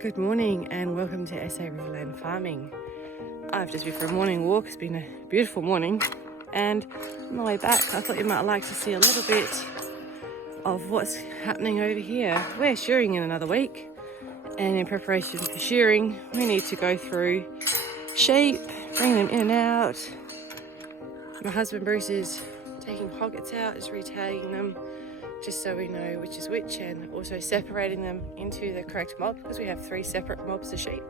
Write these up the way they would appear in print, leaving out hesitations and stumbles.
Good morning and welcome to SA Riverland Farming. I've just been for a morning walk. It's been a beautiful morning, and on the way back I thought you might like to see a little bit of what's happening over here. We're shearing in another week, and in preparation for shearing we need to go through sheep, bring them in and out. My husband Bruce is taking pockets out, just retagging them just so we know which is which, and also separating them into the correct mob because we have 3 separate mobs of sheep.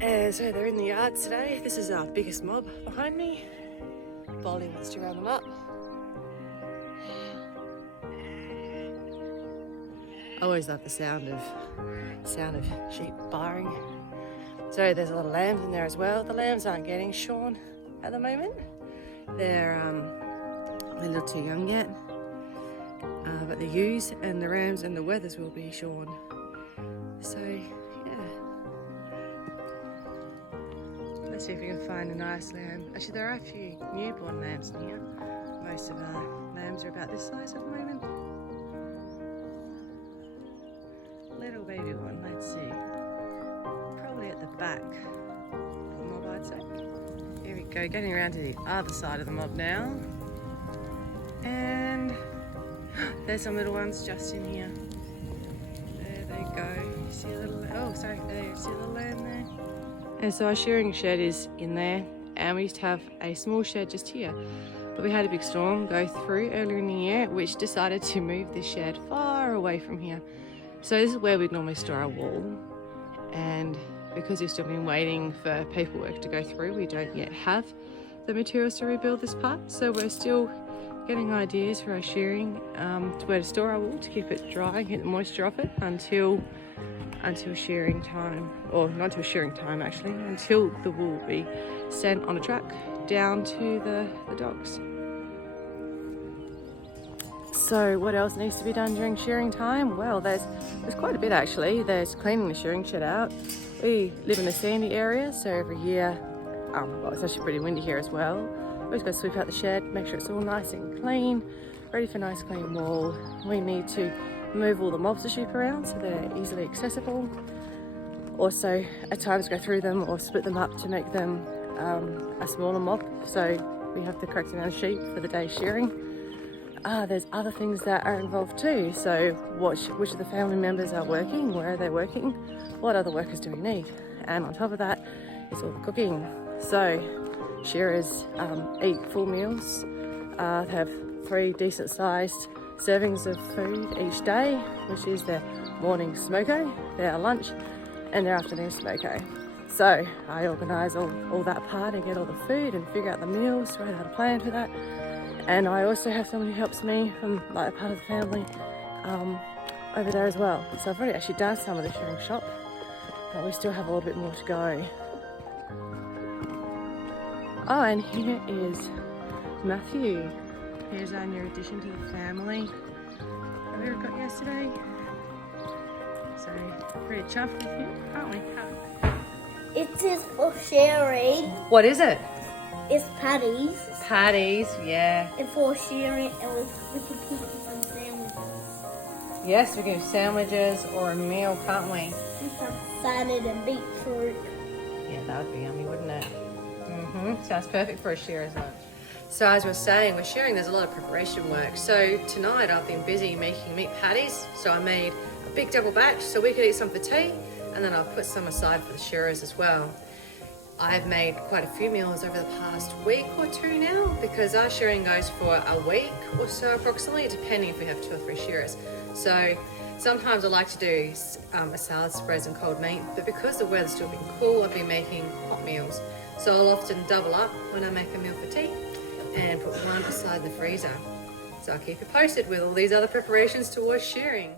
And so they're in the yards today. This is our biggest mob behind me. Bolly wants to round them up. I always love the sound of sheep barring. So there's a lot of lambs in there as well. The lambs aren't getting shorn at the moment. They're a little too young yet. But the ewes and the rams and the wethers will be shorn. So yeah, let's see if we can find a nice lamb. Actually, there are a few newborn lambs in here. Most of our lambs are about this size at the moment. Little baby one, let's see. Probably at the back of the mob, I'd say. Here we go, getting around to the other side of the mob now. And there's some little ones just in here. There they go. You see a little, oh sorry, there you see a little lamb there. And so our shearing shed is in there, and we used to have a small shed just here. But we had a big storm go through earlier in the year, which decided to move this shed far away from here. So this is where we'd normally store our wool. And because we've still been waiting for paperwork to go through, we don't yet have the materials to rebuild this part. So we're still getting ideas for our shearing, to where to store our wool to keep it dry and get the moisture off it until shearing time, or not until shearing time actually, until the wool will be sent on a truck down to the dogs. So what else needs to be done during shearing time? Well, there's quite a bit actually. There's cleaning the shearing shed out. We live in a sandy area, so every year, well, it's actually pretty windy here as well. We just got to sweep out the shed, make sure it's all nice and clean, ready for nice clean wool. We need to move all the mobs of sheep around so they're easily accessible. Also, at times go through them or split them up to make them a smaller mob, so we have the correct amount of sheep for the day's shearing. There's other things that are involved too, so which of the family members are working, where are they working, what other workers do we need, and on top of that is all the cooking. So shearers eat full meals, have 3 decent sized servings of food each day, which is their morning smoko, their lunch and their afternoon smoko. So I organise all that part and get all the food and figure out the meals, write out a plan for that. And I also have someone who helps me from like a part of the family over there as well. So I've already actually done some of the shearing shop, but we still have a little bit more to go. Oh, and here is Matthew. Here's our new addition to the family that we got yesterday. So pretty chuffed with him, aren't we? It is for shearing. What is it? It's patties. Patties, yeah. And for shearing, and we can put some sandwiches. Yes, we can do sandwiches or a meal, can't we? And some salad and beetroot. Yeah, that would be yummy, wouldn't it? Sounds perfect for a shearer's lunch. So as we're saying, we're shearing, there's a lot of preparation work. So tonight I've been busy making meat patties. So I made a big double batch so we could eat some for tea, and then I'll put some aside for the shearers as well. I've made quite a few meals over the past week or 2 now, because our shearing goes for a week or so approximately, depending if we have 2 or 3 shearers. So sometimes I like to do a salad spreads and cold meat, but because the weather's still been cool, I've been making hot meals. So I'll often double up when I make a meal for tea and put one aside in the freezer. So I'll keep you posted with all these other preparations towards shearing.